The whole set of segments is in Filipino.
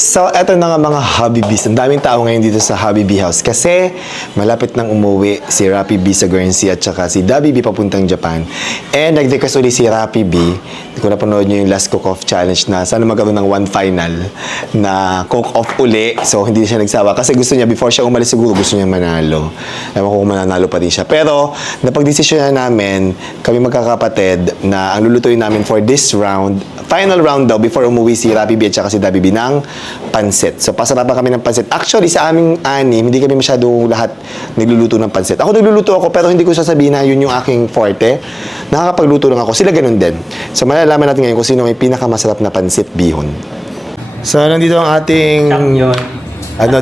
So, eto na nga mga Habibees. Ang daming tao ngayon dito sa Habibie House kasi malapit nang umuwi si Rapi B sa Guernsey at saka si Dabi B papuntang Japan. And nag-request ulit si Rapi B. Kung napanood nyo yung last cook-off challenge na sana magkaroon ng one final na cook-off uli. So, hindi siya nagsawa kasi gusto niya, before siya umalis siguro, gusto niya manalo. Ewan ko kung mananalo pa din siya. Pero, napag-desisyon na namin, kami magkakapatid, na ang lulutuin namin for this round, final round daw, before umuwi si Rapi B at saka si Dabi B ng pansit. So, pasarapan kami ng pansit. Actually, sa aming anim, hindi kami masyadong lahat nagluluto ng pansit. Ako nagluluto ako, pero hindi ko sasabihin na yun yung aking forte. Nakakapagluto lang ako. Sila ganun din. So, malalaman natin ngayon kung sino may pinakamasarap na pansit bihon. So, nandito ang ating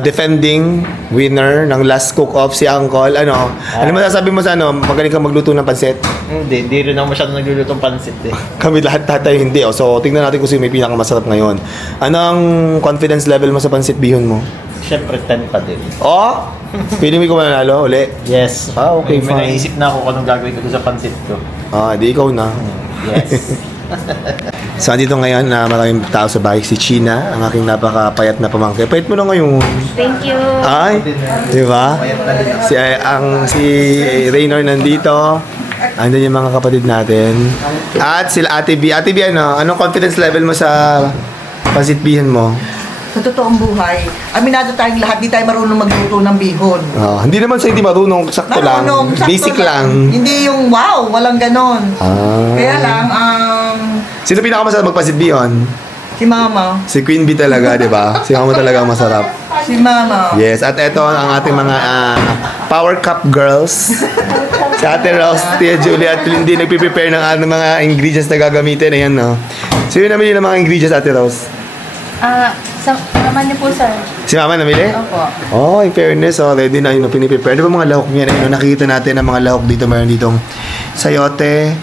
defending winner ng last cook-off, si Uncle. Ano masasabi mo sa magaling kang magluto ng pansit? Hindi rin ako masyadong nagluluto ng pansit eh. Kami lahat tatay hindi. So, tingnan natin kung sino may pinakamasarap ngayon. Ano ang confidence level mo sa pansit bihon mo? Siyempre 10 pa din. Oh! Feeling mo ko mananalo uli? Yes. Okay, may fine. naisip na ako kung anong gagawin ko sa pansit ko. Di ikaw na. Yes. So, andito ngayon na maraming tao sa bahay. Si China, ang aking napakapayat na pamangkin. Payat mo na ngayon. Thank you. Ay, di ba? Si Raynor nandito. Andun yung mga kapatid natin. At sila Ate B. Ate B, anong confidence level mo sa pansit bihon mo? Sa totoong buhay, aminado tayong lahat, di tayo marunong magluto ng bihon. Hindi naman sa hindi marunong, sakto lang. Sakto Basic lang. Hindi yung wow, walang ganon. Kaya lang, Sino pinakamasarap magpansit bihon? si Mama. Si Queen Bee talaga, di ba? Si Mama talaga ang masarap. Si Mama. Yes, at ito ang ating mga Power Cup girls. Si Ate Rose, Tia Julie at Lindy nagpe-prepare ng mga ingredients na gagamitin. Ayan, no? So, yun namili ng mga ingredients, Ate Rose? Naman niyo po, sir. Si Mama namili? Opo. Oh, in fairness, ready na yun piniprepare. Di ba mga lahok niya? Nakikita natin ang mga lahok dito. Meron ditong sayote,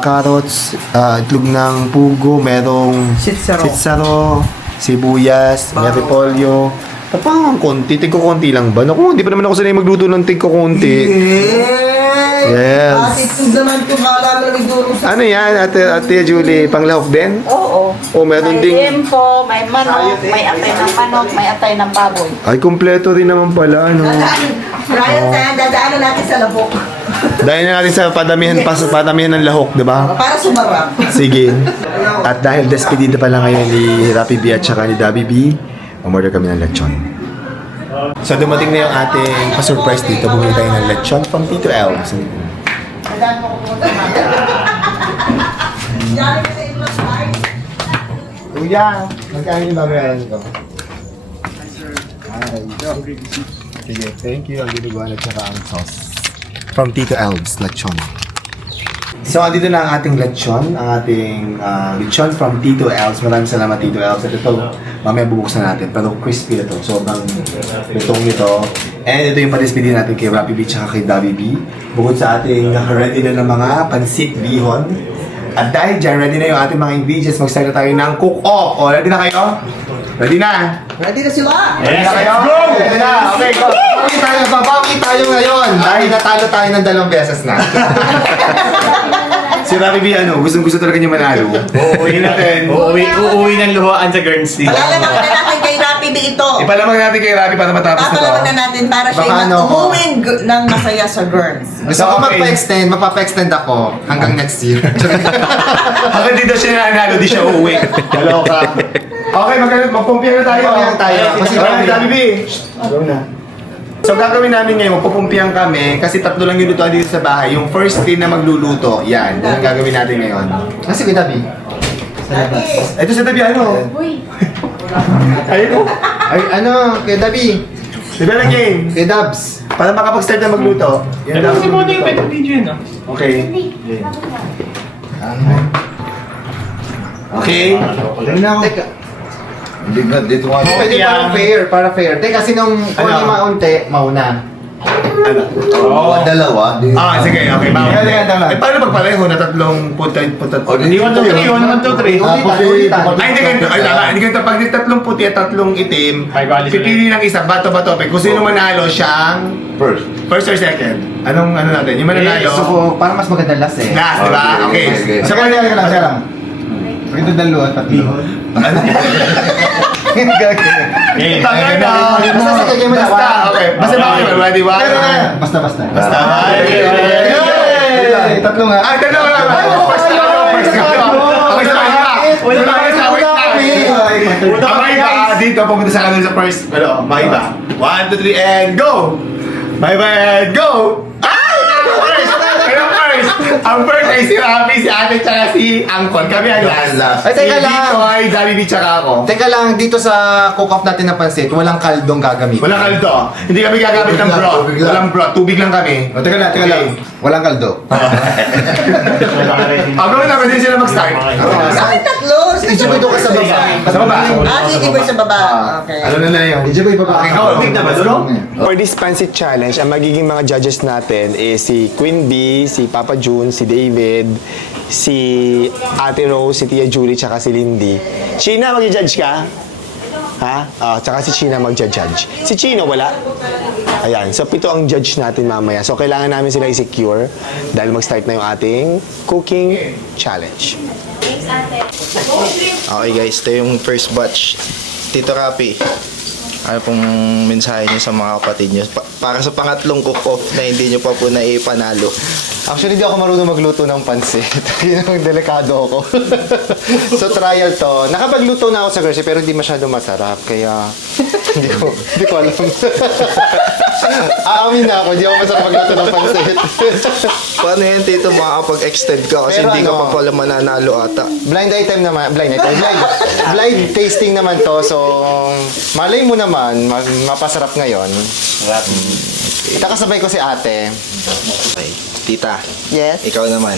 carrots, itlog ng pugo, merong sitsaro, sibuyas, may repolyo. Tapang konti, tigko-konti lang ba? Naku, hindi pa naman ako sanay magluto ng tigko-konti. Yes. Attitude naman ito, kala mo lang iduro sa... Ano yan, Ate Julie? Panglahok din? Oo. Meron May ding... limpo, may manok, may atay ng manok, may atay ng baboy. Ay, kumpleto rin naman pala, Ryan, dadaanan natin sa labok. Dahil na natin sa padamihan ng lahok, di ba? Para sumarap. Sige. At dahil despedida pa lang ngayon ni Rapi B at saka ni Dabi B, umorder kami ng lechon. So dumating na yung ating pa-surprise dito. Bumili tayo ng lechon from Tito Elves. Kuya, magkano yung babayaran ko? Sige, thank you. Ang ginagawa at saka ang sauce. From Tito Elves, lechon. So, andito na ang ating lechon, ang ating lechon from Tito Elves. Maraming salamat, Tito Elves. At ito, mamaya bubuksan natin. Pero crispy na ito. Sobrang lutong nito. And ito yung pa-recipe din natin kay Rapi B tsaka kay Dabi B. Bukod sa ating ready na ng mga pansit bihon. At dahil dyan, ready na yung ating mga ingredients. Mag-start na tayo ng cook-off. O, ready na kayo? Ready na? Ready na sila. Ready na kayo? Go! Ready na. Okay, go. Babawi tayo ngayon. Dahil natalo tayo ng 2 beses na. Si Rapi B, gustong-gusto talaga niya manalo. Uuwi natin. Uuwi ng luhaan sa Guernsey. Palalaman na natin kay Rapi B ito. Ipalamang natin kay Rapi para matapos na to. Papalaman na natin para siya Baka umuwin ng masaya sa girls. Gusto ko magpa-extend ako hanggang next year. Hanggang di daw siya nanalo, di siya uuwi. Kaloka. Okay, magpumpiyan na tayo. Magpumpiyan tayo. Kasi Dabi B. Go na. So, gagawin namin ngayon, magpupumpiyan kami kasi 3 lang yung lutuan dito sa bahay. Yung first team na magluluto, yan. Yan ang gagawin natin ngayon. Kasi Kuya Dabi. Ito sa tabi, Uy. Ayun. Ay, Kuya Dabi. Diba na game? Kuya Dabs. Para makapag-start na magluto. Yan lang. Kasi mo na yung pwede video yun, Okay. Okay. Teka. Dito nga. Pwede para fair. Teka, kasi nung kung yung maunti, mauna. Dalawa. Sige, okay. Paano pag pareho na 3 puti? Hindi 1, 2, 3, 1, 2, 3. Ay, hindi ganito. Ay, tama. Hindi ganito. Pag 3 puti at 3 itim, Ay, bali sila. pipili ng isa, bato-bato. Kung sino manalo, siya ang first or second. Anong natin? Yung mananalo? So, para mas maganda last eh. Last, diba? Okay. So, kanya lang. Ito 2 at 3. Tagal na. Basta sige mo na. Basta, okay. Basta ba kayo? Ready ba? Basta. Basta. Tatlo nga. Ay, tatlo nga. First na ako. Okay, sa iba. Wait na. Ang iba, dito, pumunta sa kanila sa first. Ano, maiba. 1, 2, 3, and go! Maiba, and go! Ay! Ang first ay si Rafi, si ate, tsaka si Angkol. Kami ang last. Ay, teka Si lang. Dito ay Daddy B, tsaka ako. Teka lang, dito sa cook-off natin na pansit, walang kaldong gagamit. Walang kaldo. Hindi kami gagamit ng broth. Tubig lang. Walang broth. Tubig lang kami. O, teka lang. Walang kaldo. Gawin namin din sila mag-start. Bakit tatlo? Ijiboy doon ka sa baba. Sa baba. Si Iboy sa baba. Okay. Ano na yun? Ijiboy baba. Ikaw, big na ba, Dolo? For this pancit challenge, ang magiging mga judges natin is si Queen Bee, si Papa June, si David, si Ate Rose, si Tia Julie, tsaka si Lindy. China, mag-judge ka? Ha? Tsaka si China mag-judge. Si Chino, wala. Ayan. So, pito ang judge natin mamaya. So, kailangan namin sila i-secure dahil mag-start na yung ating cooking challenge. Okay guys, ito yung first batch. Tito Rapi, ano pong mensahe niyo sa mga kapatid niyo? Para sa pangatlong cook-off na hindi niyo pa po naipanalo. Actually, di ako marunong magluto ng pansit. Yun ang delikado ako. So, trial to. Nakapagluto na ako sa Gersi, pero hindi masyado masarap. Kaya, hindi ko alam. Aamin na ako, hindi ako masarap magluto ng pansit. Paano yan, Tito? Makakapag-extend ka kasi Pero hindi ka ano, pa pala mananalo ata. Blind tasting naman to. So, malay mo naman, mapasarap ngayon. Itakasabay ko si ate. Okay. Tita, Yes. ikaw naman.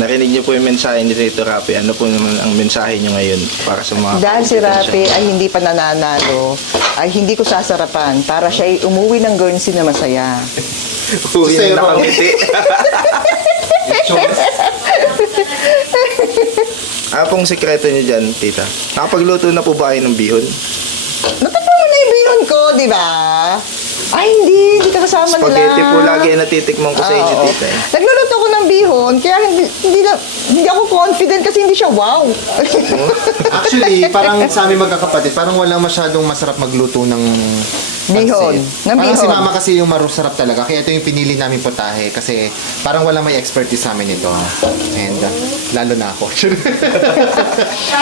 Narinig niyo po yung mensahe ni Tito Rapi. Ano po naman ang mensahe niyo ngayon para sa mga Dahil si kompetensya? Rapi ay hindi pa nananalo, ay hindi ko sasarapan para siya ay umuwi ng Guernsey na masaya. Uwi Sa'yo na ba? nakangiti. Ano pong sekreto niyo dyan, Tita? Nakapagluto na po ba kayo ng bihon? Natakpan mo na yung bihon ko, di ba? Ay, hindi ka kasama nila. Spaghetti po lagi ang natitikman ko sa inyo, Oo. Tita. Nagluluto ko ng bihon, kaya hindi ako confident kasi hindi siya wow. Actually, parang sa amin magkakapatid, parang wala masyadong masarap magluto ng Bihon. pansit. Ng Parang si bihon. mama kasi yung marusarap talaga. Kaya ito yung pinili namin putahe. Kasi parang wala may expertise sa amin ito. And lalo na ako.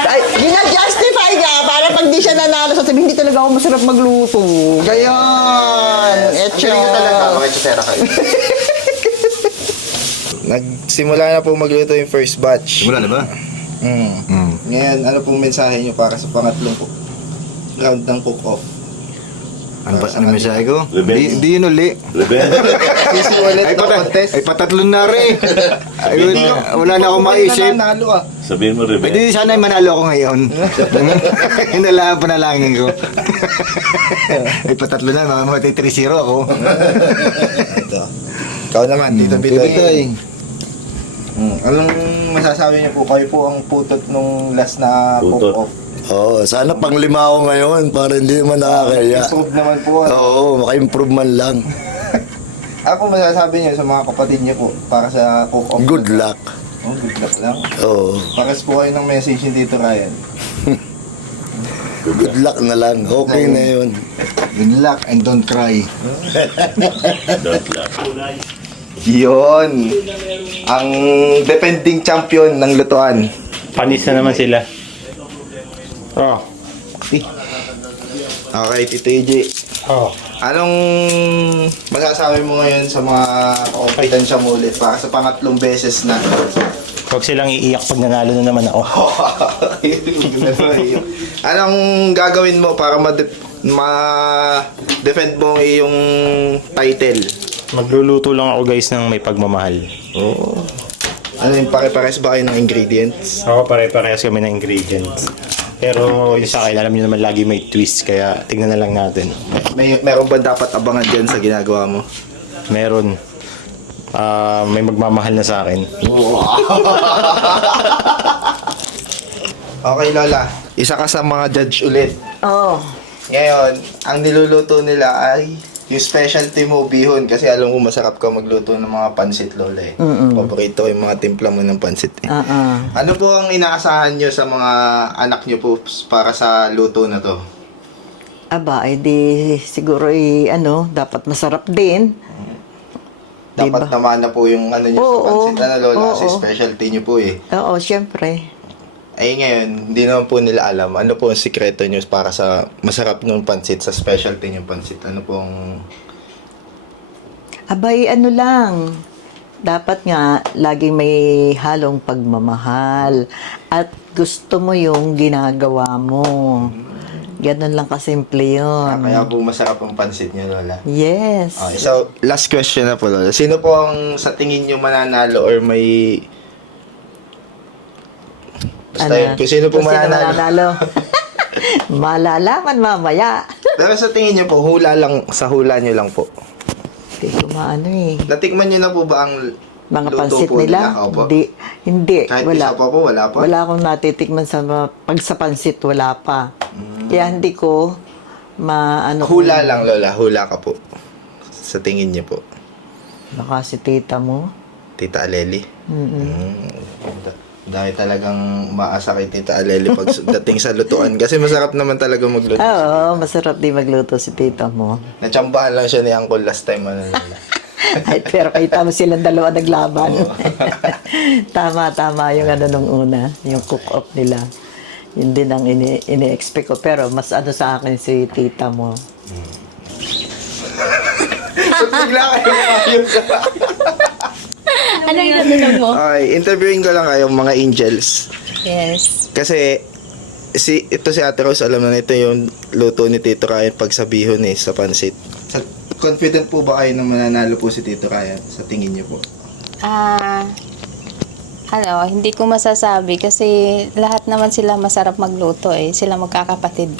Ay, gina-justify niya para pag di siya nanalo, sasabihin hindi talaga ako masarap magluto. Gayon. Echo. Ang galing na talaga. Makitsutera kayo. Nagsimula na po magluto yung first batch. Wala na ba? Ngayon, ano pong mensahe nyo para sa pangatlong round ng cook-off? Ano mensahe ko? Di yun uli. Kasi ulit na contest. Ay patatlo na rin. Ayun, wala na akong maisip. Nanalo ah. Sabihin mo, Ay Rebel. di sana ay manalo ako ngayon. Yun na lang ang panalangin ko. Ay patatlo na, mamamatay 3-0 ako. Ito. Ikaw naman, Tito Bitoy. Bitoy. Anong masasabi niyo po? Kayo po ang putot nung last na Putot. cook-off. Oo, sana panglima ako ngayon para hindi naman nakakaya. Improve naman po. Oo, maka-improve man lang. Ano po masasabi niyo sa mga kapatid niyo po para sa cook-off? Good luck. Oh, good luck lang. Oo, Pares po kayo ng message ni Tito Ryan. good luck na lang. Okay na yun. Good luck and don't cry. Don't laugh. Yun. Ang defending champion ng lutuan. Panis na naman sila. Oh. Okay, Tito EJ. Oh. Anong masasabi mo ngayon sa mga kompetensya mo ulit para sa pangatlong beses na? Huwag silang iiyak pag nanalo na naman ako. Anong gagawin mo para ma-defend mo ang iyong title? Magluluto lang ako guys ng may pagmamahal. Oo. Ano yung pare-pares ba kayo ng ingredients? Oo, pare-parehas kami ng ingredients. Pero yung sa akin, alam niyo naman lagi may twist, kaya tignan na lang natin. Meron ba dapat abangan dyan sa ginagawa mo? Meron. May magmamahal na sa akin. Okay, Lola. Isa ka sa mga judge ulit. Oh. Ngayon, ang niluluto nila ay Yung specialty mo, bihon. Kasi alam ko masarap ka magluto ng mga pansit, Lola eh. Paborito ko yung mga timpla mo ng pansit eh. Ano po ang inaasahan nyo sa mga anak nyo po para sa luto na to? Aba, edi siguro dapat masarap din. Dapat Diba? naman na po yung ano nyo Oo, sa pansit na Lola. Kasi oo. specialty nyo po eh. Oo, syempre. Ay ngayon, hindi naman po nila alam. Ano po ang sikreto nyo para sa masarap ng pansit, sa specialty nyo pansit? Ano po ang... Abay, lang. Dapat nga, laging may halong pagmamahal. At gusto mo yung ginagawa mo. Ganon lang kasimple yun. Kaya po masarap ang pansit nyo, Lola. Yes. Okay, so, last question na po, Lola. Sino po ang sa tingin nyo mananalo or may... Basta yun, kung sino po Kung sino mananalo. mananalo? Malalaman mamaya. Pero sa tingin nyo po, hula lang, sa hula nyo lang po. Hindi ko maano eh. Natikman nyo na po ba ang Mga luto pansit po nila? Opo. Hindi. Kahit Wala. isa pa po, wala pa? Wala akong natitikman pag sa pansit, wala pa. Kaya hindi ko Hula lang, Lola. Hula ka po. Sa tingin nyo po. Baka si tita mo. Tita Aleli. Dahil talagang maasa kay Tita Aleli pag dating sa lutuan. Kasi masarap naman talaga magluto. Oo, masarap di magluto si tita mo. Natsambahan lang siya ni Uncle last time. Lola. Ay, pero kita mo silang dalawa naglaban. Tama yung nung una, yung cook-off nila. Yun din ang ini-expect ko. Pero mas sa akin si tita mo. Bigla kayo ayos. Ano yung tanong mo? Okay, interviewin ko lang kayo mga angels. Yes. Kasi ito si Ate Rose, alam na nito yung luto ni Tito Ryan pagsabihon sa pansit. Confident po ba kayo na mananalo po si Tito Ryan sa tingin niyo po? Hindi ko masasabi kasi lahat naman sila masarap magluto eh. Sila magkakapatid.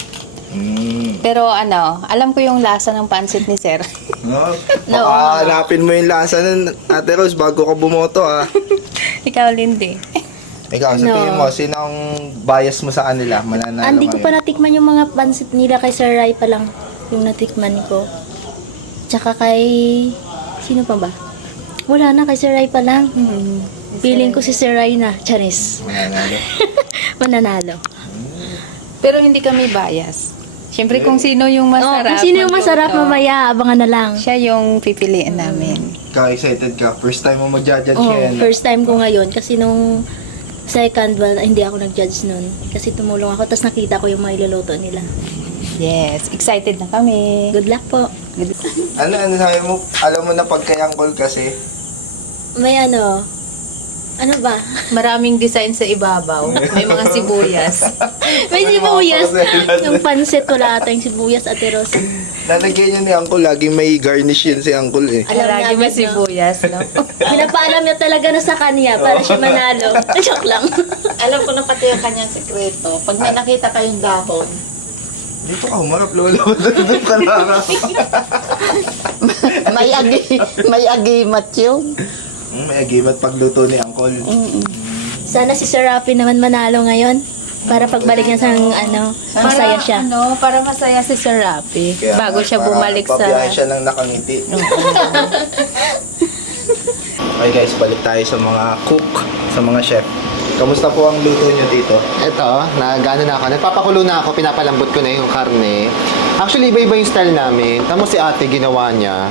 Pero alam ko yung lasa ng pansit ni Sir. No? No. Baka hanapin mo yung lasa ng Ate Rose bago ka bumoto Ikaw, Lindy. Ikaw, sa tingin mo, sino ang bias mo sa kanila? Mananalo Hindi ko ngayon? pa natikman yung mga pansit nila kay Sir Rai pa lang yung natikman ko. Tsaka kay... Sino pa ba? Wala na, kay Sir Rai pa lang. Feeling ko si Sir Rai na. Charis. Mananalo. Mananalo. Pero hindi kami bias. Siyempre kung sino yung masarap. Kung sino yung masarap, magluto, mamaya, abangan na lang. Siya yung pipiliin namin. Ikaw, excited ka? First time mo mag-judge Oh, ngayon. first time ko ngayon. Kasi nung second, hindi ako nag-judge nun. Kasi tumulong ako, tapos nakita ko yung mga iluluto nila. Yes, excited na kami. Good luck po. Ano sabi mo? Alam mo na pagkayangkol kasi. May ano ba? Maraming design sa ibabaw. May mga sibuyas. May sibuyas. Yung pansit, wala ata yung sibuyas, Ate Rose. Lalagyan niya ni Uncle, laging may garnish yun si Uncle eh. Alam Lagi namin, may sibuyas, no? Pinapaalam niya talaga na sa kanya para siya manalo. Joke lang. Alam ko na pati yung kanyang sekreto. Pag may nakita kayong dahon, Dito ka humarap, Lola. Doon ka na. may agimat yun. May agimat pagluto ni Uncle. Sana si Sir Rafi naman manalo ngayon. Para pagbalik niya sa masaya siya. Para masaya si Sir Rafi. Bago siya bumalik sa... Pabiyahe siya ng nakangiti. Okay guys, balik tayo sa mga cook, sa mga chef. Kamusta po ang luto niyo dito? Ito, nagano na ako. Nagpapakulo na ako, pinapalambot ko na yung karne. Actually, iba-iba yung style namin. Tama si ate, ginawa niya.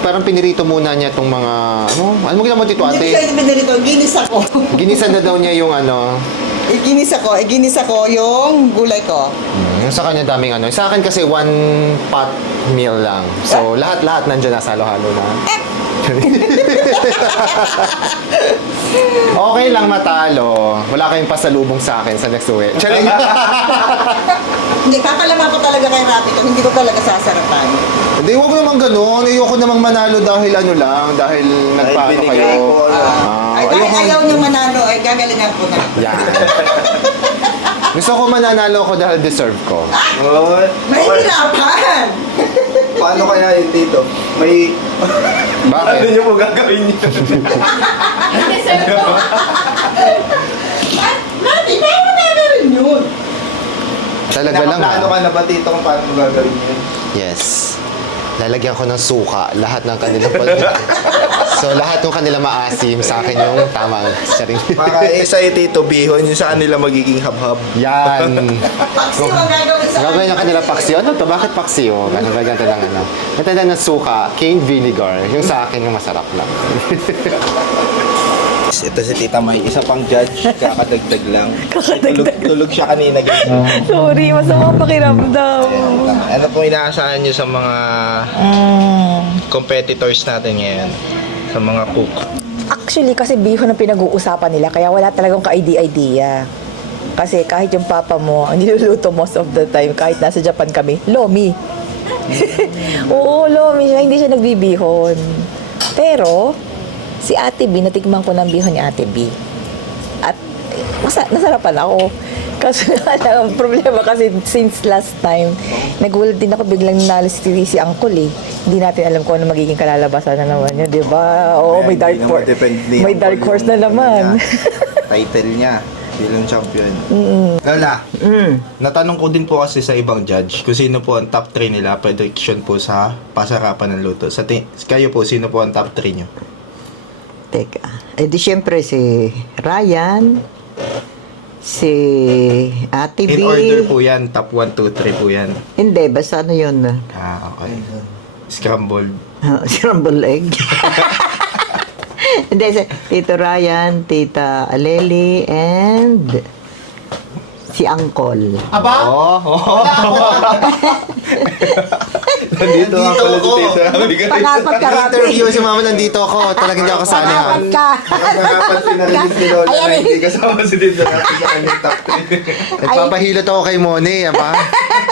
Parang pinirito muna niya itong mga... Ano mo ginawa dito, Hindi ate? siya pinirito, ginis ako. Ginisa na daw niya yung Ginis ako yung gulay ko. Yung sa kanya daming Sa akin kasi one pot meal lang. So, lahat nandiyan na, halo-halo na. Okay lang matalo. Wala kayong pasalubong sa akin sa next uwi. Charing! Hindi, kakalaman ko talaga kay Rapi kung hindi ko talaga sasarapan. Hindi, huwag naman ganun. Ayoko namang manalo dahil dahil nagpaano binigay kayo. ko, Ay, dahil ayaw niyo manalo, ay gagalingan ko na. Yan. Gusto ko mananalo ko dahil deserve ko. Mahihirapan! Paano kaya yun dito? May... Bakit? Ano niyo po gagawin niyo? Rapi, paano gagawin yun? Talaga lang Nakaplano ha? ka na ba dito kung paano mo gagawin yun? Yes. lalagyan ko ng suka lahat ng kanilang So, lahat ng kanila maasim, sa akin yung tamang saring. Para isa Tito Bihon, yung sa kanila magiging habhab. Yan. Paksi mo gagawin sa Gagawin ng kanila paksiyo. Ano to? Bakit paksiyo? Ano ba ganito lang ano? Ito na ng suka, cane vinegar. Yung sa akin yung masarap lang. Ito si Tita May, isa pang judge, kakadagdag lang. Tulog siya kanina ganyan. Sorry, masama pakiramdam. Ano po inaasahan nyo sa mga competitors natin ngayon? Sa mga cook? Actually, kasi bihon ang pinag-uusapan nila, kaya wala talagang ka-idea. Kasi kahit yung papa mo, ang niluluto most of the time, kahit nasa Japan kami, lomi. Oo, lomi siya, hindi siya nagbibihon. Pero, si Ate B, natikman ko ng bihon ni Ate B. At nasarapan ako. Kasi ang problema kasi since last time, nagulat din ako biglang nanalo si Uncle eh. Hindi natin alam kung ano magiging kalalabasan na naman yun, di ba? Oo, may dark horse. May dark horse na naman. Title niya, bilang champion. Lola, natanong ko din po kasi sa ibang judge kung sino po ang top 3 nila, prediction po sa pasarapan ng luto. Kayo po, sino po ang top 3 nyo? Teka. Eh di syempre si Ryan, si Ate B. In order po yan, top 1, 2, 3 po yan. Hindi, basta ano yun. Okay. Scrambled. Scrambled egg. Hindi, si Tito Ryan, Tita Aleli, and si Uncle. Aba? Nandito ako. Pangapat ka, Rapi. Interview si mama, nandito ako. Talagang hindi ako kasali ha. Pangapat ka. Nakapansin na rin si Lola na hindi kasama si Tito Rapi sa kanyang top 3. Nagpapahilot ako kay Mone, ba?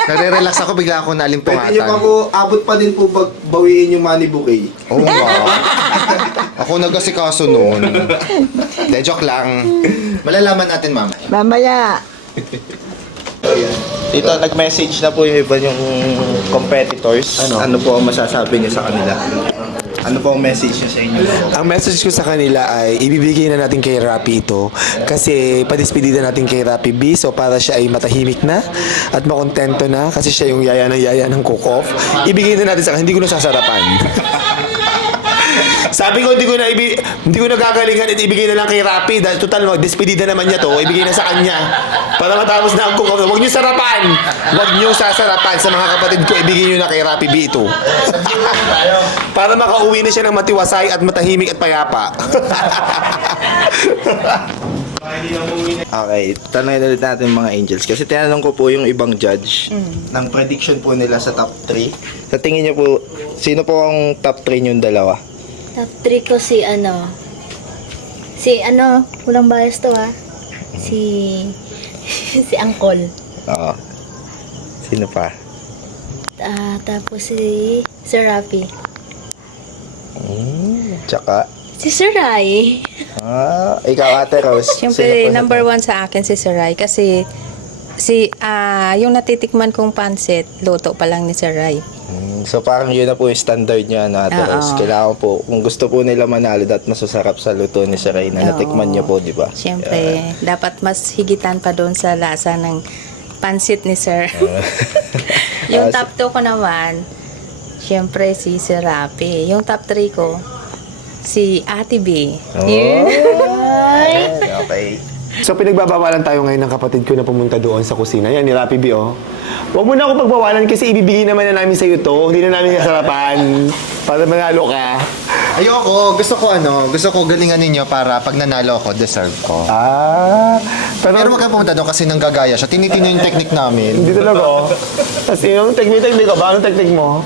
Nare-relax ako, bigla ako Pwede nyo pa nalimpungatan. po, abot pa din po bawiin yung money bouquet. Oh, wow. Ako nag-asikaso noon. De, joke lang. Malalaman natin, mama. Mamaya. Dito, nag-message na po yung iba yung competitors. Ano po ang masasabi niyo sa kanila? Ano po ang message niyo sa inyo? Ang message ko sa kanila ay ibibigay na natin kay Rapi ito kasi padispedida natin kay Rapi B, so para siya ay matahimik na at makontento na kasi siya yung yaya ng cook-off. Ibigay na natin sa kanya, hindi ko na sasarapan. Sabi ko, hindi ko nagagalingan at ibigay na lang kay Rapi dahil total despedida naman niya to, ibigay na sa kanya para matapos na ang cook-off. Huwag niyo sarapan, huwag niyo sasarapan sa mga kapatid ko, ibigay niyo na kay Rapi B ito. Para makauwi na siya ng matiwasay at matahimik at payapa. Okay, tanongin ulit natin mga angels. Kasi tinanong ko po yung ibang judge ng prediction po nila sa top 3. Sa tingin niyo po, sino po ang top 3 yung dalawa? Top 3 ko si walang bias to ha. Si Uncle. Oo. Sino pa? Tapos si Sir Rapi. Tsaka? Si Sir Rai. Ikaw Ate Rose. Siyempre, number 1 sa akin si Sir Rai kasi yung natitikman kong pansit, luto pa lang ni Sir Rai. So parang yun na po yung standard niya na Ate Rose. Kailangan po, kung gusto po nila manalo, dapat masasarap sa luto ni Sir Ray na natikman niyo po, di ba? Siyempre, dapat mas higitan pa doon sa lasa ng pansit ni Sir. Yung top 2 ko naman, siyempre si Sir Rapi. Yung top 3 ko, si Ate B. Okay. So pinagbabawalan tayo ngayon ng kapatid ko na pumunta doon sa kusina. Yan, ni Rapi B, oh. Huwag mo na ako pagbawalan kasi ibibigay naman na namin sa'yo to. Hindi na namin kasarapan para manalo ka. Ayoko, gusto ko galingan ninyo para pag nanalo ako, deserve ko. Pero wag kang pumunta doon kasi nanggagaya siya. Tinitingnan yung technique namin. Hindi talaga, oh. Tapos yung technique ko ba? Anong technique mo?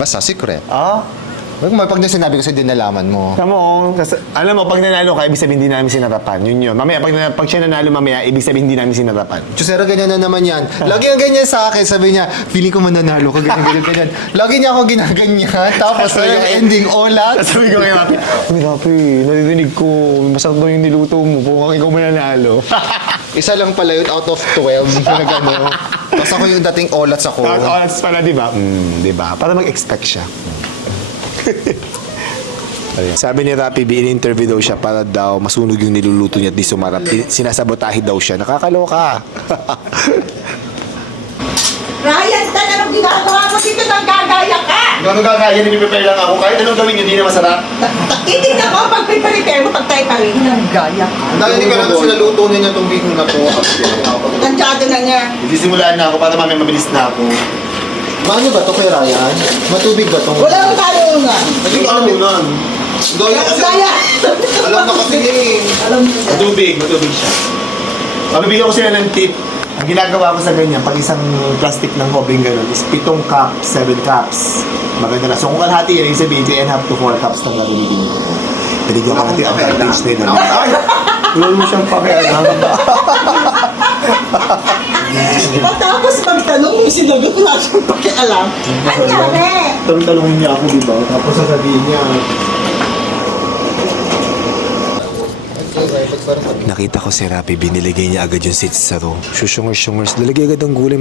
Basta secret. Wag mo, pag sinabi ko sa'yo, din nalaman mo. Come on. Alam mo, pag nanalo ka, ibig sabihin hindi namin sinarapan. Yun. Mamaya, pag siya nanalo mamaya, ibig sabihin hindi namin sinarapan. Chusera, ganyan na naman yan. Lagi ang ganyan sa akin. Sabi niya, feeling ko mananalo ka, ganyan. Lagi niya ako ginaganyan. Tapos, yung ending, olat. Sabi ko kay Rapi, uy Rapi, naririnig ko, masarap daw yung niluto mo, kung ikaw mananalo. Isa lang pala yun out of 12. Nagano. Tapos ako yung dating olat sa ko. Tapos oras pala, di ba? Di ba? Para mag-expect siya. Sabi ni Rapi B, in-interview daw siya para daw masunog yung niluluto niya at di sumarap. Sinasabotahe daw siya. Ryan, anong ginagawa mo dito ng gagaya Kung ano kakaya, niliprepare lang ako. Kahit anong gawin nyo, di na masarap. Titignan ko pag prepare mo, pag tayo pa rin. Ang gaya ka. Dahil hindi ka lang kasi naluto niya itong bihon na to. Tansyado na niya. Sisimulaan na ako para mamaya mabilis na ako. Paano ba to kay Ryan? Matubig ba to? Wala nang tayo nga. Hindi ko alam yun. Gaya kasi. Gaya! Alam na kasi niya eh. Matubig siya. Mabibigyan ko sila ng tip. Ang ginagawa ko sa ganyan, pag isang plastic ng hobing gano'n, is 7 cups, 7 cups. Maganda na. So kung kalahati yan, yung sabihin, 3.5 to 4 cups na gagawin ko. Binigyan ko natin ang advantage nila. Ay! Wala mo siyang pakialam. Matapos magtanong yung sinagot, wala siyang pakialam. Ang dami! Tanong-tanongin niya ako, di ba? Tapos sasabihin niya, nakita ko si Rapi, binilagay niya agad yung sitsaro. Shushungers. Lalagay agad ang gulay.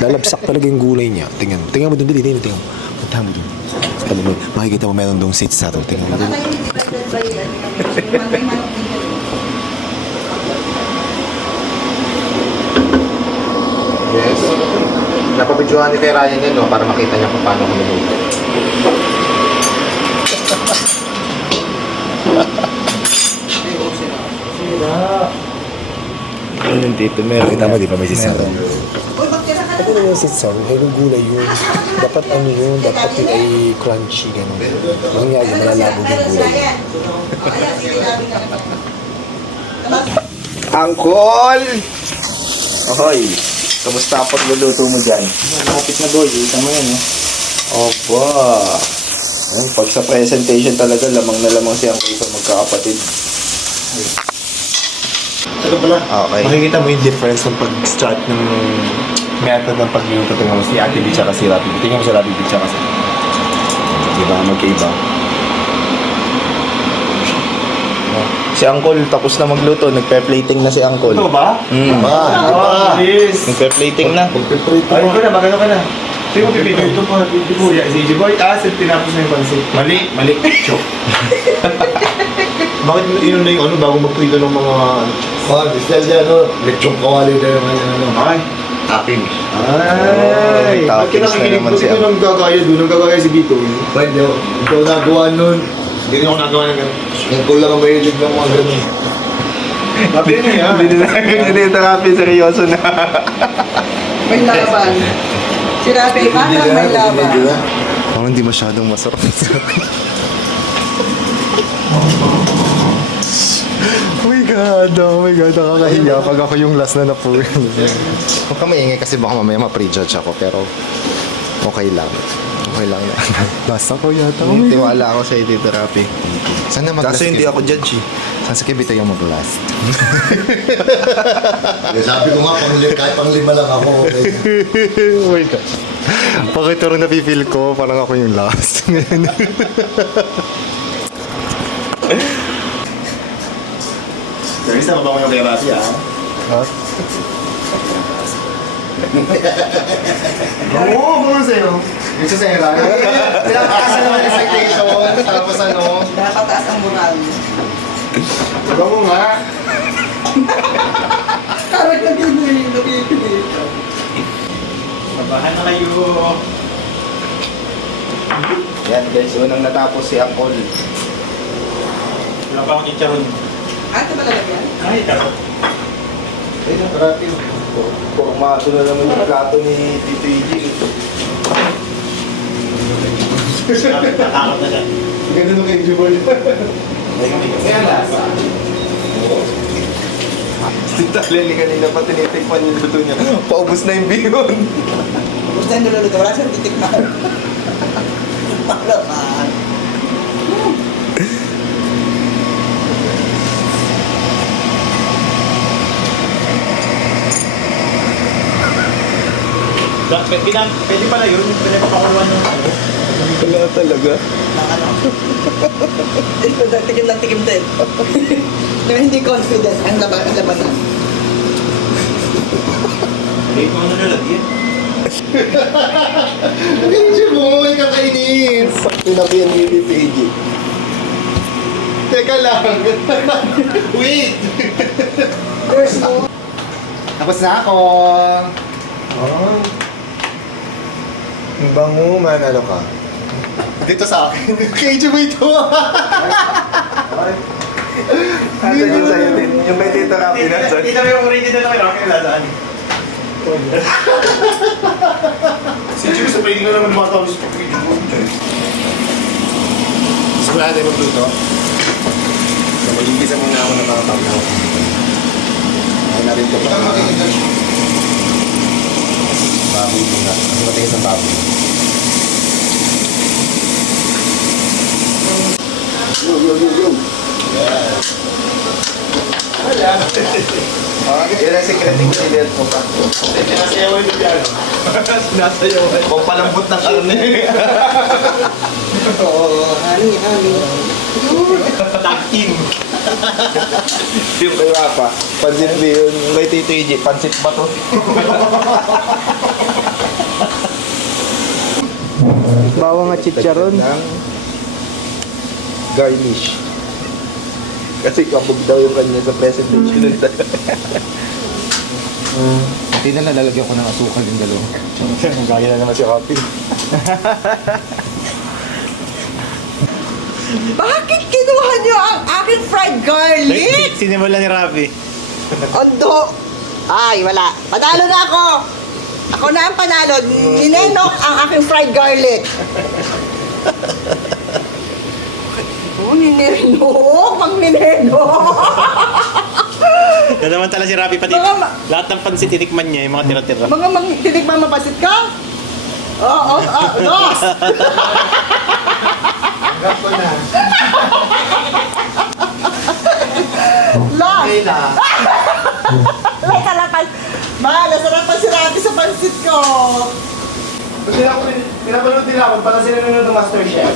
Lalabsak talaga yung gulay niya. Tingnan mo dun, tingnan mo. Puntahan mo dun. Alam mo, makikita mo meron dong sitsaro. Tingnan mo dun. Yes. Napabidyohan ni kay Ryan yun, no? Para makita niya kung paano kumuluto. Ayun dito, meron. Kita mo, di ba may sitsaro? Ito na yung sitsaro. Yung gulay yun. Dapat ano yun, dapat yun ay crunchy, gano'n. Mangyari, malalabog yung gulay. Angkol! Ahoy! Kamusta ang pagluluto mo dyan? Kapit na boy, tama yan eh. Opo! Ayun, pag sa presentation talaga, lamang na lamang si Angkol sa magkakapatid. Ito pala, Okay. makikita mo yung difference ng pag-start ng method ng pagluluto. Tingnan mo si Ate B tsaka si Rapi. Tingnan mo si Rapi B tsaka si... Diba? Magkaiba. Si Angkol tapos na magluto, nagpe-plating na si Angkol. Ito ba? Please. Nagpe-plating na. Ay, ko na, magano ka na. Tingnan mo, pipito. Ito po, pipito. Si EJ Boy, tinapos na yung pansit. Mali. Choke. Bakit yun na yung ano, bago magprito ng mga... Style dyan, lechong kawali na naman yan, Ay. Topping. Ay. Ba't ka Toppings na nakikinig? naman Ba't siya. ito nang gagaya doon? Nang gagaya si Bito. Pwede, ikaw nagawa nun. Hindi rin ako nagawa ng gano'n. Yung ko lang ang mahilig ng mga ganun. Rapi na yan. Hindi na Rapi, seryoso na. May laban. Si Rapi, parang may laban. Oh, hindi masyadong masarap. Oh my God, nakakahiya pag ako yung last na napuwi. Huwag ka maingay kasi baka mamaya ma-prejudge ako, pero okay lang. Okay lang na. Last ako yata. Tiwala ako sa Tito Rapi. Sana mag-last Kaso hindi kayo. ako judge eh. Sana si Kibito yung mag-last. Sabi ko nga, kahit pang 5 lang ako. Okay. Oh my God. Bakit ito rin napifeel ko? Parang ako yung last. Pero isa ba ko yung kay Rapi, ah? Ha? Oo, kung sa'yo. Yung sa Sarah. Pinapakasa naman yung citation. Tapos ano? Nakataas ang moral. Diba mo nga? Karag na napipilit. Mabahan na kayo. Yan guys, unang natapos si Angkol. Wala pa akong chicharon. Ito ba lalagyan? Ay, taro. Ay, Rapi. Pormato na naman yung plato ni Tito EJ. Natakot na siya. Ganda nung kay Jubal. Kaya lasa. Si Taleli kanina pa tinitikman yung luto niya. Paubos na yung bihon. Gusto yung niluluto, wala siyang titikman. Malaman. Pwede pala yun. Pwede pa pakuluan ng ano. Wala talaga. Tikim lang tikim din. Na hindi confident ang labanan. Hindi ko ano nalagyan. Hindi mo, may kakainis. Pinakiyan ni Tito EJ. Teka lang. Wait. There's more. Tapos na ako. Ang bango, manalo ka. Dito sa akin. Kay mo ito. Asan yun sa'yo din? Yung may Tito Rapi na sa'yo. Kita mo yung original na kayo. Okay, lasaan. Si Jim, sa pwede ka naman lumatawag sa pag-video mo. Simula natin magluto. So, mag-igisa muna ako ng mga tao. Ay na rin ito. Baboy muna. Kasi matigas ang baboy. Yo. Yes. Wala. Yun ang secret ingredient mo pa. Sinasayawan yung piano. Sinasayawan. Kung palambot ng karne. Oo. Honey. Tag-in. Yung kay Papa. Pansit ba yun? Yung kay Tito EJ, pansit ba to? Bawang at chicharon. Garnish. Kasi kabog daw yung kanya sa presentation. Hindi na lalagyan ko ng asukal yung dalawa. Gaya na naman si Rapi. Bakit kinuha niyo ang aking fried garlic? Sinimula ni Rapi. Ondo! Ay, wala. Panalo na ako! Ako na ang panalo. Ninenok ang aking fried garlic. Oh, ninenok! Pag ninenok! Yan naman tala si Rapi pati. Lahat ng pansit tinikman niya, yung mga tira-tira. Mga tinikman mapasit ka? Oo, dos! Hanggang ko na. Last! Okay na. Nasarapan! Nasarapan si Rapi sa pansit ko! Pinapanood nila ako, pala sila nanonood ng MasterChef.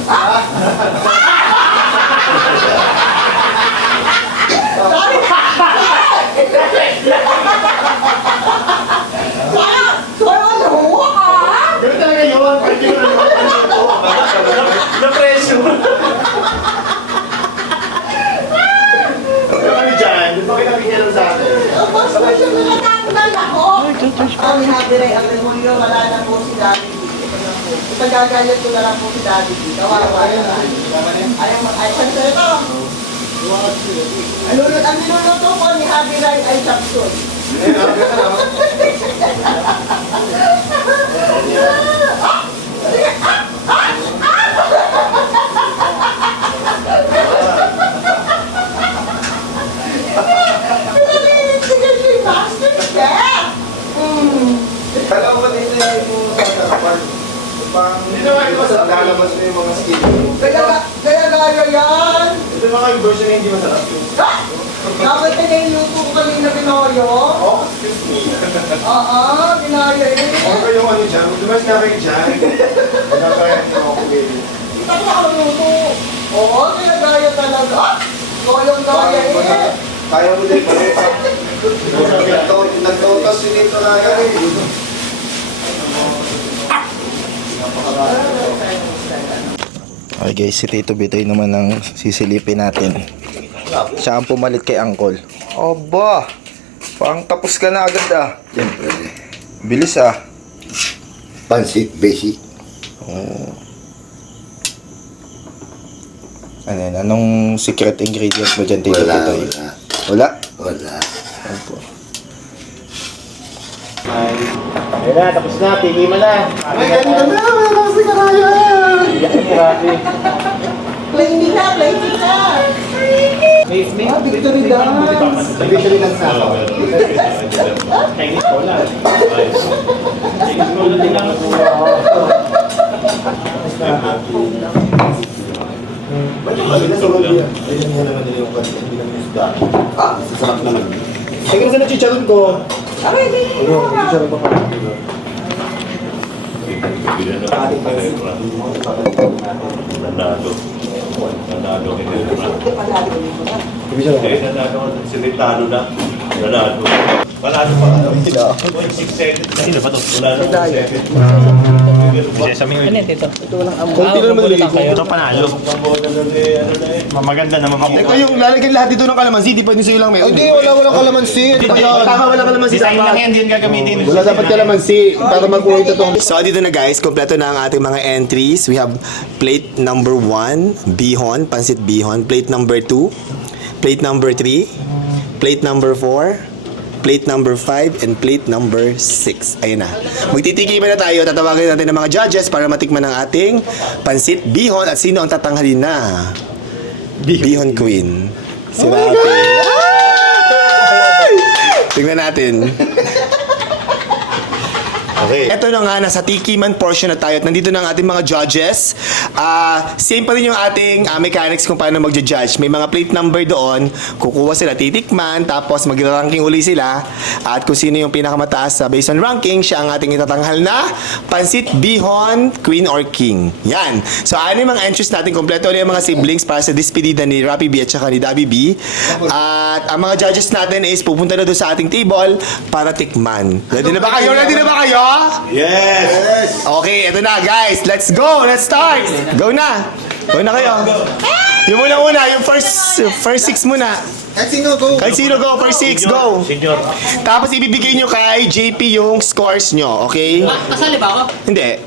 Nahuwa ka! Gano'n talaga yun. Pwede ko na-pressure. Ano kami dyan? Di ba kinabigyan lang sa akin? Mas siya nalataklan ako! Ang habiray ang remulyo, wala na po si Daddy B. Ipagagalit ko na lang po si Daddy B. Kawawa na. Ay, saan ito? Ang niluluto ko ni Habiray ay Jackson. Kala ko dito yung sasarapan. Hindi naman ito masarap. Lalabas mo yung mga skin. Gaya yan! Ito mga yung version na hindi masarap yun. Dapat na niluto ko kanina Binoyo? Oh, excuse me. Oo, Binoyo eh. Okay yung ano dyan. Dumas na kayo dyan. Pagkakaya ko ako baby. Kita ko ako luto. Oo, ginagaya talaga. Goyong gaya eh. Kaya mo din pala. Nagtautas si Nito na yan eh. Okay guys, si Tito Bitoy naman ang sisilipin natin. Siya ang pumalit kay Uncle. Oba! Pang tapos ka na agad ah. Siyempre. Bilis ah. Pansit, basic. Oh. Ano yan? Anong secret ingredient mo dyan, Tito Bitoy? Wala? Wala. Opo. Ayun na, tapos na. Tingin mo na. Ay, ganito na. Tapos na karaya. Iyak ni Rafi. Playing na, playing na. Victory dance. Victory dance na ako. Chinese ko lang. Chinese ko lang din lang. Sabi na sa lobby yan. Ayun mo naman yung kanya. Hindi naman yung isda. Sasarap naman. Tingnan sa nachicharon ko. Okay, hindi. Ayun, nachicharon ko pa. Nanalo. Nanalo kay Pedro. Eh, nanalo. Sinitalo na. Nanalo. Panalo pa. 6 seconds. Sino ba ito? Wala na 6 seconds. Sesame oil. Kunti na naman nilagay ko. Ito panalo. Maganda na mabango. Teka, yung lalagyan lahat dito ng kalamansi, di pwede sa'yo lang may Hindi, walang kalamansi. Tama, wala kalamansi. Design lang yan, din gagamitin. Wala dapat kalamansi para magkuha ito tong... So, dito na guys, kompleto na ang ating mga entries. We have plate number 1, bihon, pansit bihon. Plate number 2, plate number 3, plate number 4, plate number 5, and plate number 6. Ayun na. Magtitikiman na tayo. Tatawagin natin ng mga judges para matikman ang ating pansit bihon at sino ang tatanghalin na bihon queen. Si Rapi. Tingnan natin. Okay. Ito na nga, nasa tikiman portion na tayo at nandito na ang ating mga judges. Same pa rin yung ating mechanics kung paano magja-judge. May mga plate number doon, kukuha sila, titikman, tapos mag-ranking uli sila. At kung sino yung pinakamataas based on ranking, siya ang ating itatanghal na pansit bihon, queen or king. Yan. So, ano yung mga entries natin? Kompleto ulit yung mga siblings para sa despedida ni Rapi B at saka ni Dabi B. At ang mga judges natin is pupunta na doon sa ating table para tikman. Ready na ba kayo? Ready na ba kayo? Yes! Okay, ito na guys. Let's go. Let's start. Go na. Go na kayo. Yung una, yung first 6 muna. Kahit sino, go. Kahit sino go, first 6, go. Senior. Tapos ibibigay nyo kay JP yung scores nyo, okay? Kasali ba ako? Hindi.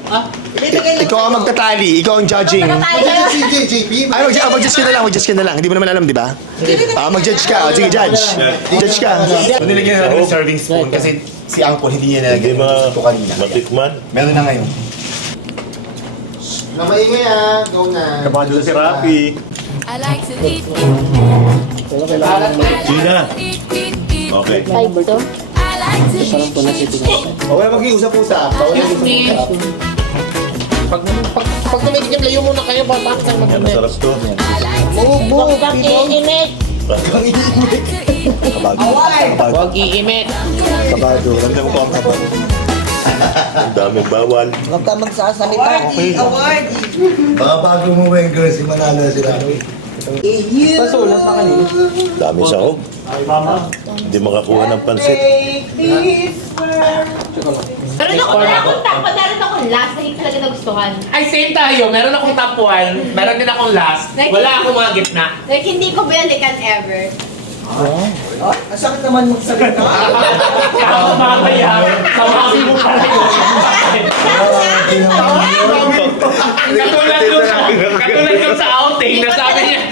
Ikaw ang magtatali, ikaw ang judging. Si JP. Ay, mag-judge ka na lang, mag-judge ka na lang. Hindi mo naman alam, di ba? Mag-judge ka. O, sige, judge. Judge ka. Nilagyan natin yung serving spoon kasi si Uncle hindi niya nilagyan yung ito kanina. Matikman. Meron na ngayon. Na maingay ah. Go na. Kabado si Rapi. Gina. Okay. Type to. Wala mag-iusap-usap. Pag tumitigim, layo muna kayo. Paano tayo Yan, masarap to. Huwag iimit. Kabado. Ramdam ko ang kabado. Ang daming bawal. Huwag ka magsasalita. Award! Baka bago mo wengger, si Manalo na sila. Dami sahog. Hindi makakuha ng pansit. Meron akong last na hindi talaga nagustuhan. Ay, same tayo. Meron akong top 1. Meron din akong last. Wala akong mga gitna. Like, hindi ko balikan ever. Ang sakit naman magsalita. Ako mamaya. Tawagin mo pala yun. Katulad yung sa outing na sabi niya,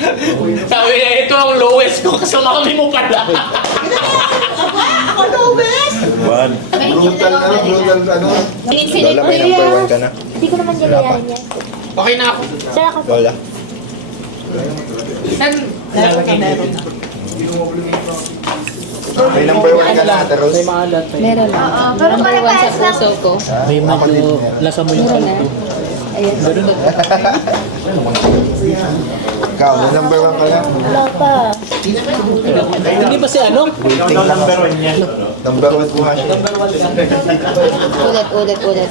ito ang lowest ko kasama mo pala. Ako lowest! One. Brutal ano. Lola, may number 1 ka na. Hindi ko naman gagayahin yan. Okay na ako. Sir, ako. Lola. May number 1 ka na, Ate Rose. Meron. Oo, pero pare-pares lang. Ko. May lasa mo yung Meron na. Ayan. Ikaw, may number 1 ka na. Wala pa. Hindi ba si ano? Ikaw number 1 niya. Number 1 ko nga siya. Ulit.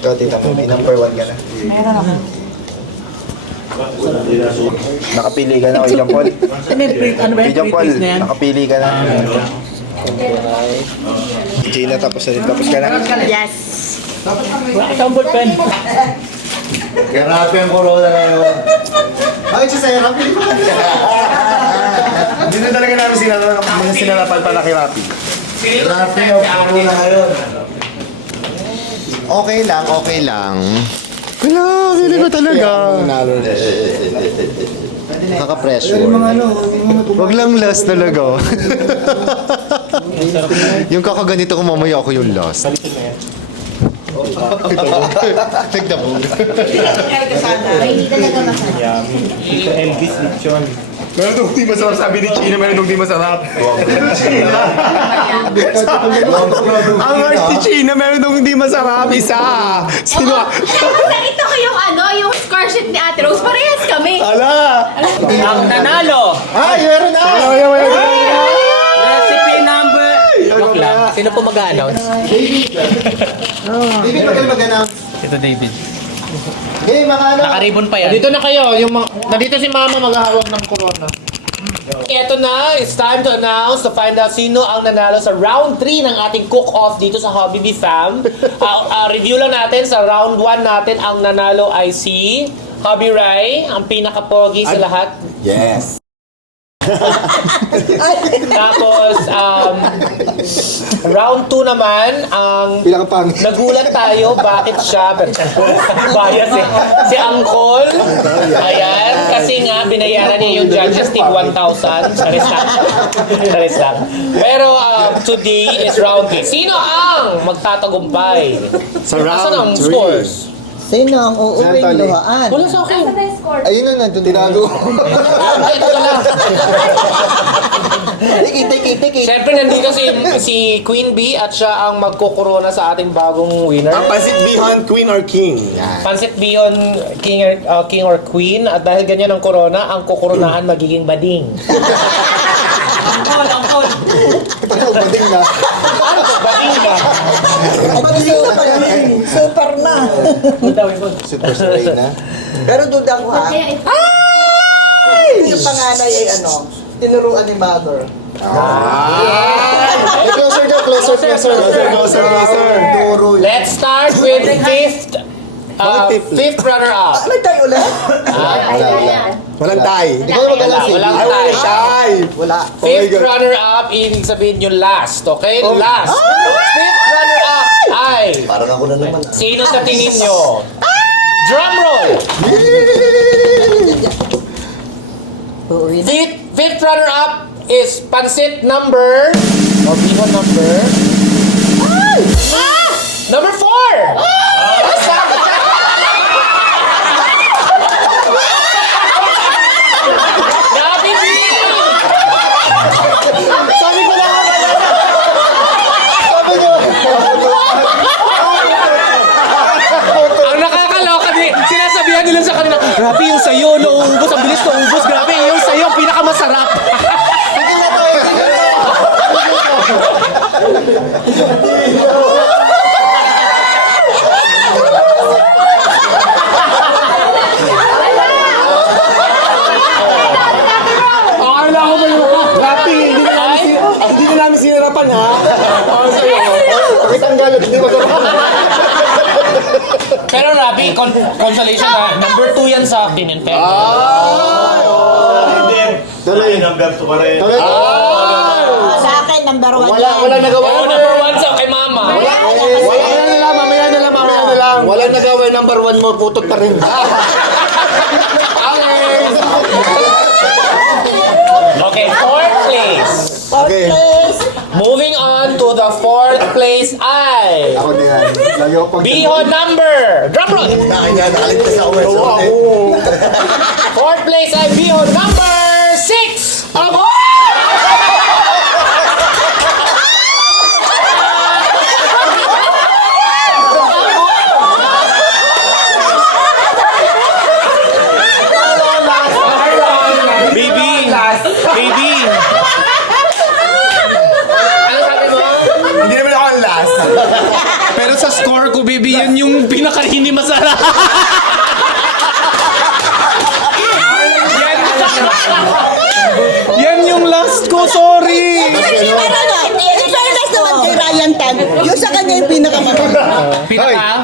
Ikaw, tita mo, may number 1 ka na. Meron ako. Nakapili ka na, o ilang Paul? Ano ba yan? Ilang Paul, nakapili ka na. Gina, tapos ka na. Yes. Isang ballpen. Grabe ang corona ngayon. Bakit siya sa'yo, Rapi? Hindi na talaga namin mga sinarapan para kay Rapi. Rapi ang corona ngayon. Okay lang. Wala, feeling ko talaga. Nakaka-pressure. Wag lang last talaga. Yung kakaganito ko mamaya ako yung last. Nagdabog. Hindi talaga masarap. Yummy. Ito Elvis Lechon. Meron nung di masarap, sabi ni China, meron nung di masarap. Ang worst ni China, meron nung di masarap. Isa. Sino? Nakita ko yung yung score sheet ni Ate Rose. Parehas kami. Ala! Ang nanalo. Ay, meron na! Recipe number. Joke lang. Sino po mag-a-announce? David, magaling mag-announce. Ito David. Hey, mga ano. Nakaribon pa yan. Dito na kayo. Nandito si Mama maghahawak ng corona. Ito na, it's time to announce to find out sino ang nanalo sa round 3 ng ating cook-off dito sa Hobby Bee Fam. Review lang natin, sa round 1 natin, ang nanalo ay si Hobby Rai, ang pinaka-pogi sa lahat. Yes. Tapos, round 2 naman, ang nagulat tayo, bakit siya, bias eh, si Angkol, ayan, kasi nga, binayaran niya yung judges tig 1,000, charis lang. Pero, today is round 3. Sino ang magtatagumpay? Sa round Asan ang 3. scores? Sino ang uuwing luhaan? Wala sa akin. Ayun na, nandun tinago. Ito na lang. Tikit. Siyempre, nandito si Queen Bee at siya ang magkukorona sa ating bagong winner. Ang Pansit Bihon, Queen or King? Pansit Bihon, King or Queen. At dahil ganyan ang corona, ang kukoronahan magiging bading. Angkol. Bading na. Bading ba? Super na. Super saray na. Pero duda ko ha. Yung panganay ay tinuruan ni mother. Closer. Let's start with fifth runner-up. May tayo ulit? Walang tie. Walang tie. Wala. Fifth runner-up, ibig sabihin yung last, okay? Last. Fifth runner-up ay... Parang ako na naman. Sino sa tingin nyo? Drum roll! Fifth runner-up is Pansit number... O, Bihon number... Number 4! Ang nakakaloka sinasabihan nila sa kanila, grabe yung sayo, nauubos, ang bilis nauubos, grabe yung sayo, ang pinakamasarap. Hindi na namin sinarapan ha. Sa'yo. Pakitang galit, hindi masarap. Pero Rabi, consolation na, number 2 yan sa akin, in fairness. Tuloy, number 2 pa rin. Sa akin, number 1 Wala nagawa. Oo, number 1 sa kay mama. Mamaya na lang. Wala nagawa, number 1 mo, putot pa rin. Okay, 4th place. Okay. Moving on to the 4th place ay... Ako din yan. Lagi ako pag... Bihon number! Drum roll! Nakaligtas ako. 4th place ay Bihon number 6! Ako! Baby! Ano sabi mo? Hindi naman ako ang last. Pero sa score ko, baby, yun yung pinaka-hindi masarap. Yan yung last ko, sorry. In fairness naman kay Ryan Tan, yung sa kanya yung Pinaka?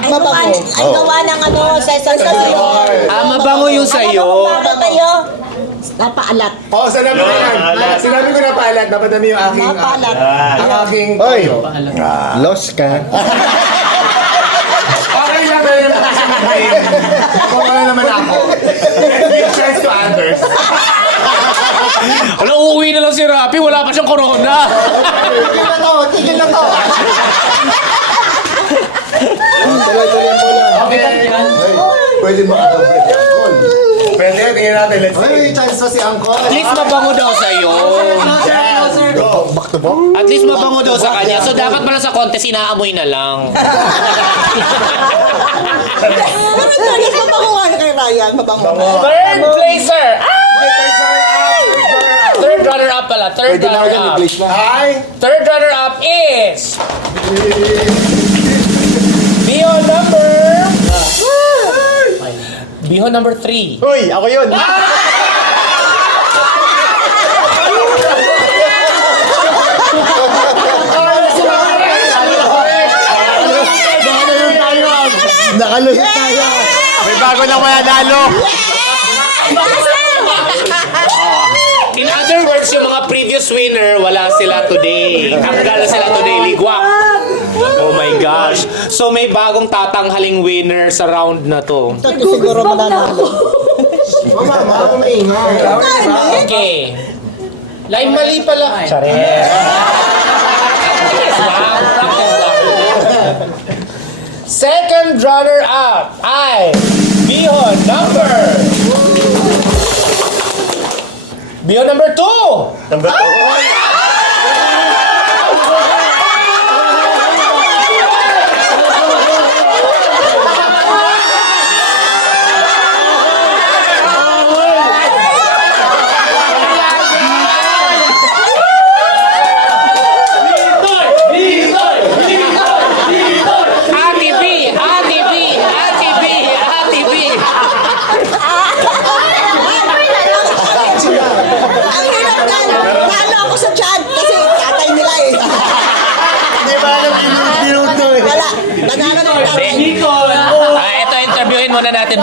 mabango. Ay, gawa ng sesame sayo. Mabango yung sayo. Bakit tayo? Napaalat. Sinabi ko yan. Sinabi ko na paalat. Dapat yung aking... Napaalat. Ang aking... Oy! Lost ka. Okay lang ba yung nakasinahin? Kung wala naman ako. Let's give chance to others. Wala, uuwi na lang si Rapi. Wala pa siyang corona. Tigil na to. Tuloy po lang. Pwede makadoble. Pwede, tingnan natin. Let's see. Ay, chance to si Angkol. At least mabango daw sa'yo. Back to back. At least mabango daw sa kanya. So dapat pala sa contest, inaamoy na lang. Pero fairness, mabango nga kay Ryan. Mabango. Third placer! Third runner-up pala. Third runner-up. Hi! Third runner-up is... Bihon number... Bihon number 3. Uy, ako yun! Nakalusot tayo. May bago na mananalo. In other words, yung mga previous winner, wala sila today. Tanggal sila today, ligwak. Oh my gosh. So may bagong tatanghaling winner sa round na to. Siguro mananalo. Okay. Line mali pala. Chares. Second runner-up ay Bihon number 2. Number 2. Ang hirap na. Nalo ako sa chat kasi tatay nila eh. Hindi ba alam pinuto eh. Wala. Nanalo ng tatay. Ito, interviewin muna natin.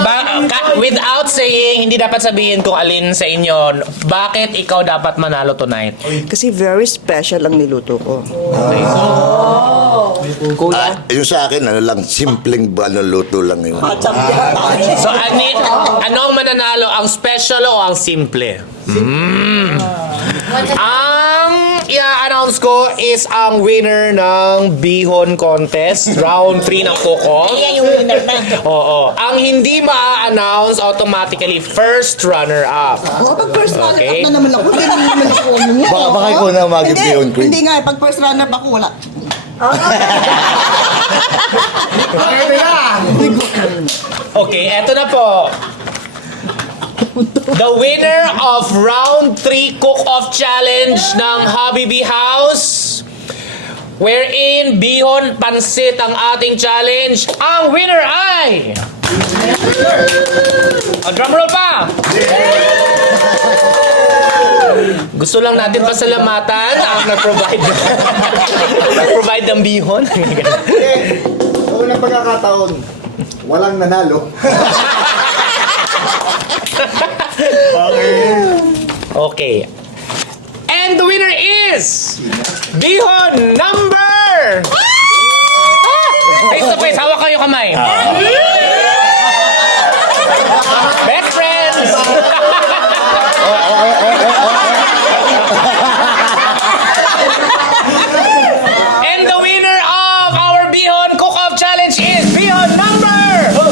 Without saying, hindi dapat sabihin kung alin sa inyo, bakit ikaw dapat manalo tonight? Kasi very special ang niluto ko. Yung sa akin, ano lang, simpleng luto lang yun. So, ano ang mananalo? Ang special o ang simple? Ang i-announce ko is ang winner ng Bihon Contest, round 3 ng Cook-Off. Yan yung winner na. Oo. Ang hindi ma-announce automatically first runner-up. Pag first runner Okay. up na naman ako, hindi naman ako. Baka ikaw na maging Bihon Queen. Hindi nga, pag first runner up ako, wala. Okay, eto na po. The winner of round 3 cook-off challenge ng Habibi House, wherein Bihon Pansit ang ating challenge. Ang winner ay... drumroll pa! Gusto lang natin pasalamatan ang nag-provide ng Bihon. Sa unang pagkakataon, walang nanalo. Okay. And the winner is Bihon number... Face to face, hawak kayo kamay. Best friends! And the winner of our Bihon Cook-Off Challenge is Bihon number 1!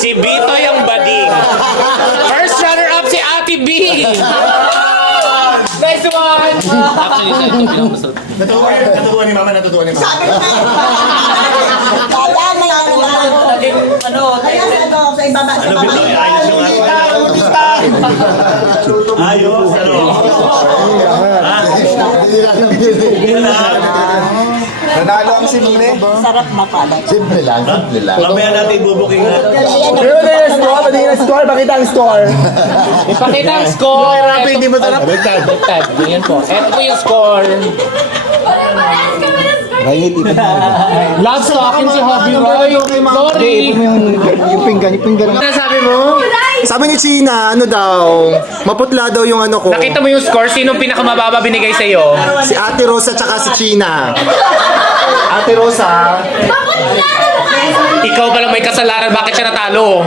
Si Bito yung bading. First runner-up si Ate B. Nice one! Actually, siya ito pinamusot. Natutuwa ni Mama, natutuwa ni Mama. Kaya may ano kaya sa ibaba, sa ibaba. Ayos yung ayos. Nanalo ang simple. Sarap mapalat. Simple lang, simple lang. Mamaya natin bubuking na. Pakita ang score. Ipakita ang score. Rapid, hindi mo sarap. Baliktad. Ganyan po. Ito po yung score. Last sa akin si Happy Roy. Sorry. Yung pinggan. Ano sabi mo? Sabi ni China, ano daw, maputla daw yung ano ko. Nakita mo yung score? Sinong pinakamababa binigay sa'yo? Si Ate Rosa tsaka si China. Ate Rosa. Ikaw pala may kasalanan. Bakit siya natalo?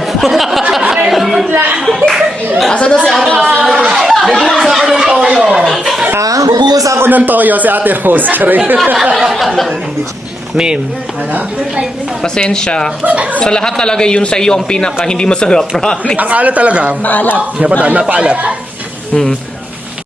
Asa na si Ate Rosa? Bubuhos ako ng toyo. Ha? Bubuhos ako ng toyo si Ate Rosa. Mim, pasensya. Sa lahat talaga yun sa iyo ang pinaka hindi masarap, promise. Ang alat talaga. Maalat. Napaalat.